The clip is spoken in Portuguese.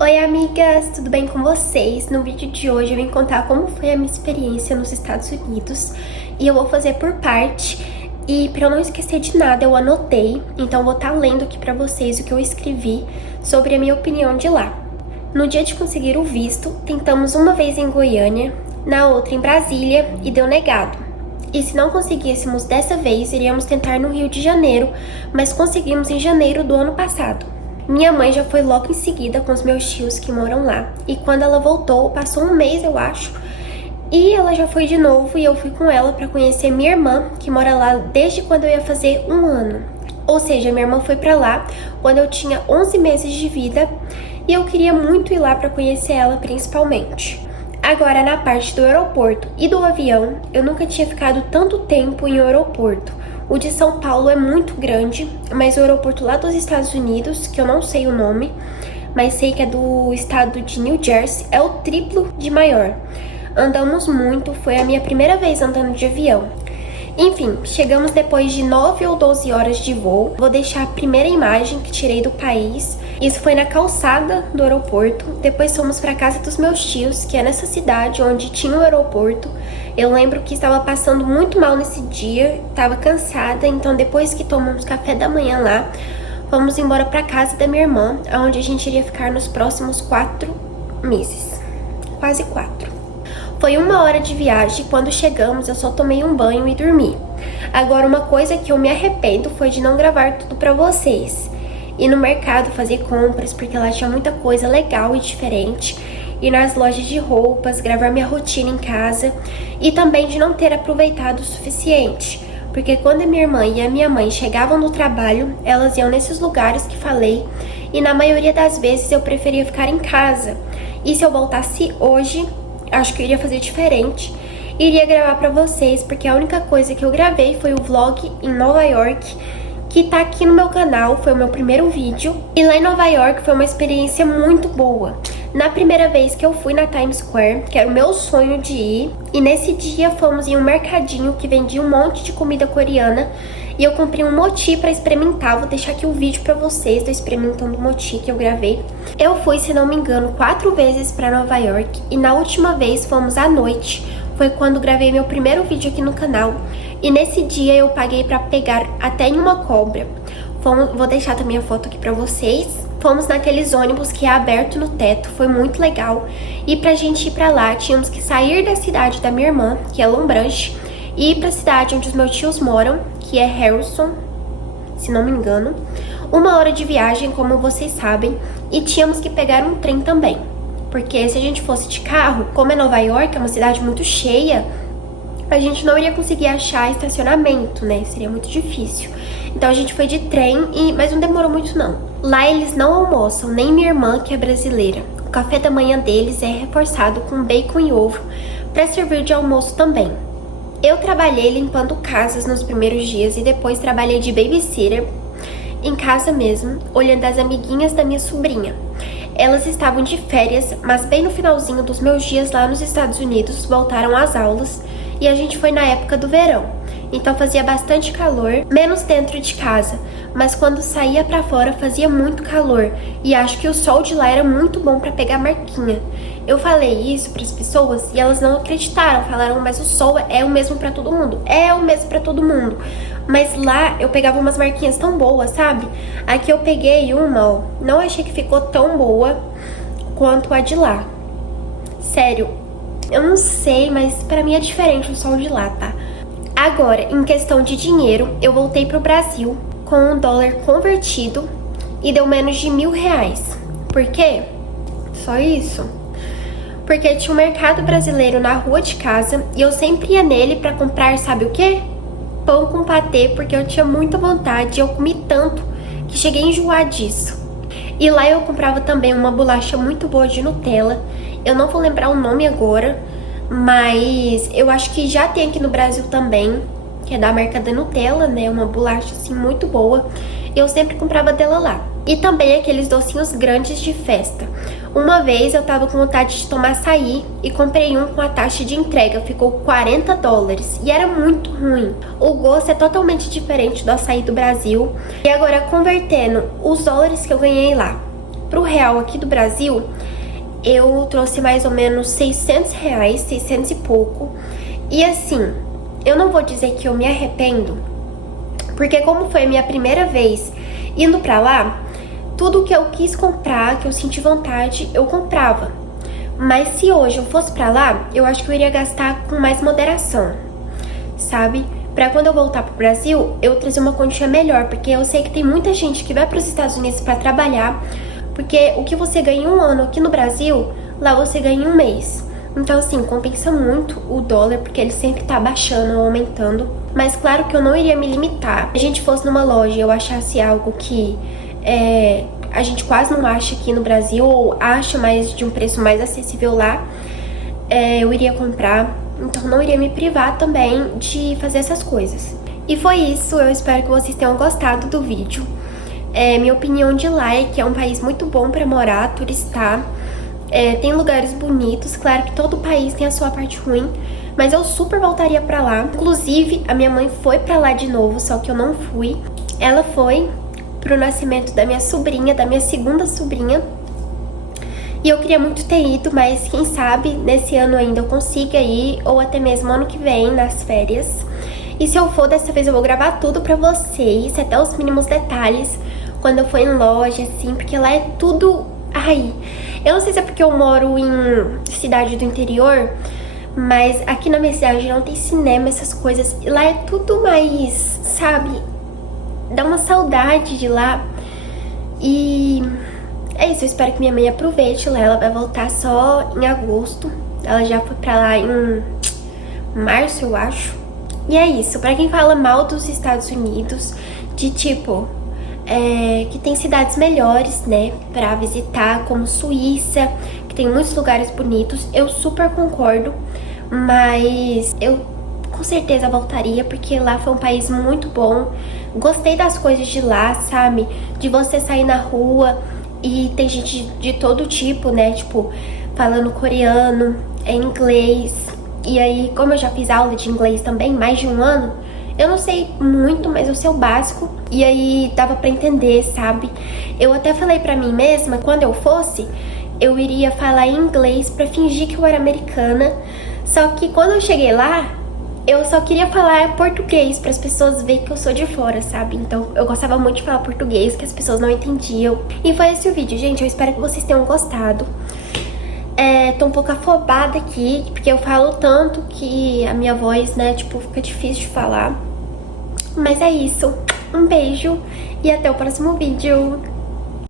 Oi amigas, tudo bem com vocês? No vídeo de hoje eu vim contar como foi a minha experiência nos Estados Unidos e eu vou fazer por parte. E para eu não esquecer de nada, eu anotei, então eu vou estar lendo aqui para vocês o que eu escrevi sobre a minha opinião de lá. No dia de conseguir o visto, tentamos uma vez em Goiânia, na outra em Brasília e deu negado. E se não conseguíssemos dessa vez, iríamos tentar no Rio de Janeiro, mas conseguimos em janeiro do ano passado. Minha mãe já foi logo em seguida com os meus tios que moram lá. E quando ela voltou, passou um mês, eu acho. E ela já foi de novo e eu fui com ela para conhecer minha irmã, que mora lá desde quando eu ia fazer um ano. Ou seja, minha irmã foi para lá quando eu tinha 11 meses de vida e eu queria muito ir lá para conhecer ela principalmente. Agora, na parte do aeroporto e do avião, eu nunca tinha ficado tanto tempo em um aeroporto. O de São Paulo é muito grande, mas o aeroporto lá dos Estados Unidos, que eu não sei o nome, mas sei que é do estado de New Jersey, é o triplo de maior. Andamos muito, foi a minha primeira vez andando de avião. Enfim, chegamos depois de 9 ou 12 horas de voo. Vou deixar a primeira imagem que tirei do país. Isso foi na calçada do aeroporto. Depois fomos para casa dos meus tios, que é nessa cidade onde tinha o aeroporto. Eu lembro que estava passando muito mal nesse dia, estava cansada, então depois que tomamos café da manhã lá, fomos embora para casa da minha irmã, onde a gente iria ficar nos próximos 4 meses. Quase 4. Foi 1 hora de viagem, quando chegamos eu só tomei um banho e dormi. Agora, uma coisa que eu me arrependo foi de não gravar tudo pra vocês. Ir no mercado fazer compras, porque lá tinha muita coisa legal e diferente. Ir nas lojas de roupas, gravar minha rotina em casa. E também de não ter aproveitado o suficiente. Porque quando a minha irmã e a minha mãe chegavam do trabalho, elas iam nesses lugares que falei. E na maioria das vezes eu preferia ficar em casa. E se eu voltasse hoje, acho que eu iria fazer diferente. Iria gravar pra vocês, porque a única coisa que eu gravei foi o vlog em Nova York, que tá aqui no meu canal, foi o meu primeiro vídeo. E lá em Nova York foi uma experiência muito boa. Na primeira vez que eu fui na Times Square, que era o meu sonho de ir, e nesse dia fomos em um mercadinho que vendia um monte de comida coreana, e eu comprei um mochi pra experimentar. Vou deixar aqui o vídeo pra vocês do experimentando o mochi que eu gravei. Eu fui, se não me engano, 4 vezes pra Nova York, e na última vez fomos à noite. Foi quando gravei meu primeiro vídeo aqui no canal. E nesse dia eu paguei pra pegar até em uma cobra. Vou deixar também a foto aqui pra vocês. Fomos naqueles ônibus que é aberto no teto, foi muito legal. E pra gente ir pra lá, tínhamos que sair da cidade da minha irmã, que é Long Branch, e ir pra cidade onde os meus tios moram, que é Harrison, se não me engano. 1 hora de viagem, como vocês sabem, e tínhamos que pegar um trem também. Porque se a gente fosse de carro, como é Nova York, é uma cidade muito cheia, a gente não iria conseguir achar estacionamento, né? Seria muito difícil. Então a gente foi de trem, mas não demorou muito não. Lá eles não almoçam, nem minha irmã, que é brasileira. O café da manhã deles é reforçado com bacon e ovo, para servir de almoço também. Eu trabalhei limpando casas nos primeiros dias e depois trabalhei de babysitter em casa mesmo, olhando as amiguinhas da minha sobrinha. Elas estavam de férias, mas bem no finalzinho dos meus dias lá nos Estados Unidos, voltaram às aulas e a gente foi na época do verão. Então fazia bastante calor, menos dentro de casa, mas quando saía pra fora fazia muito calor e acho que o sol de lá era muito bom pra pegar marquinha. Eu falei isso pras pessoas e elas não acreditaram, falaram, mas o sol é o mesmo pra todo mundo. É o mesmo pra todo mundo. Mas lá eu pegava umas marquinhas tão boas, sabe? Aqui eu peguei uma, ó, não achei que ficou tão boa quanto a de lá. Sério, eu não sei, mas pra mim é diferente o sol de lá, tá? Agora, em questão de dinheiro, eu voltei pro Brasil com um dólar convertido e deu menos de R$1.000. Por quê? Só isso. Porque tinha um mercado brasileiro na rua de casa e eu sempre ia nele pra comprar, sabe o quê? Pão com patê, porque eu tinha muita vontade e eu comi tanto que cheguei a enjoar disso. E lá eu comprava também uma bolacha muito boa de Nutella. Eu não vou lembrar o nome agora, mas eu acho que já tem aqui no Brasil também, que é da marca da Nutella, né? Uma bolacha assim muito boa. Eu sempre comprava dela lá. E também aqueles docinhos grandes de festa. Uma vez eu tava com vontade de tomar açaí e comprei um com a taxa de entrega, ficou $40 e era muito ruim. O gosto é totalmente diferente do açaí do Brasil. E agora convertendo os dólares que eu ganhei lá pro real aqui do Brasil, eu trouxe mais ou menos 600 reais, 600 e pouco. E assim, eu não vou dizer que eu me arrependo, porque como foi a minha primeira vez indo pra lá, tudo que eu quis comprar, que eu senti vontade, eu comprava. Mas se hoje eu fosse pra lá, eu acho que eu iria gastar com mais moderação, sabe? Pra quando eu voltar pro Brasil, eu trazer uma quantia melhor, porque eu sei que tem muita gente que vai pros Estados Unidos pra trabalhar, porque o que você ganha em um ano aqui no Brasil, lá você ganha em um mês. Então assim, compensa muito o dólar, porque ele sempre tá baixando ou aumentando. Mas claro que eu não iria me limitar. Se a gente fosse numa loja e eu achasse algo que a gente quase não acha aqui no Brasil, ou acha mais de um preço mais acessível lá, eu iria comprar. Então não iria me privar também de fazer essas coisas. E foi isso, eu espero que vocês tenham gostado do vídeo. Minha opinião de lá é que é um país muito bom pra morar, turistar. Tem lugares bonitos, claro que todo país tem a sua parte ruim, mas eu super voltaria pra lá. Inclusive, a minha mãe foi pra lá de novo, só que eu não fui. Ela foi pro nascimento da minha sobrinha, da minha segunda sobrinha. E eu queria muito ter ido, mas quem sabe nesse ano ainda eu consiga ir, ou até mesmo ano que vem, nas férias. E se eu for, dessa vez eu vou gravar tudo pra vocês, até os mínimos detalhes, quando eu for em loja, assim, porque lá é tudo... Ai, eu não sei se é porque eu moro em cidade do interior, mas aqui na minha cidade não tem cinema, essas coisas. E lá é tudo mais, sabe, dá uma saudade de lá. E é isso, eu espero que minha mãe aproveite lá. Ela vai voltar só em agosto. Ela já foi pra lá em março, eu acho. E é isso, pra quem fala mal dos Estados Unidos, de tipo... que tem cidades melhores, né, pra visitar, como Suíça, que tem muitos lugares bonitos, eu super concordo, mas eu com certeza voltaria, porque lá foi um país muito bom, gostei das coisas de lá, sabe, de você sair na rua e tem gente de todo tipo, né, tipo, falando coreano, inglês, e aí, como eu já fiz aula de inglês também, mais de um ano, eu não sei muito, mas eu sei o básico. E aí dava pra entender, sabe? Eu até falei pra mim mesma, quando eu fosse, eu iria falar inglês pra fingir que eu era americana. Só que quando eu cheguei lá, eu só queria falar português pra as pessoas verem que eu sou de fora, sabe? Então eu gostava muito de falar português, que as pessoas não entendiam. E foi esse o vídeo, gente. Eu espero que vocês tenham gostado. Tô um pouco afobada aqui, porque eu falo tanto que a minha voz, né, tipo, fica difícil de falar. Mas é isso. Um beijo e até o próximo vídeo.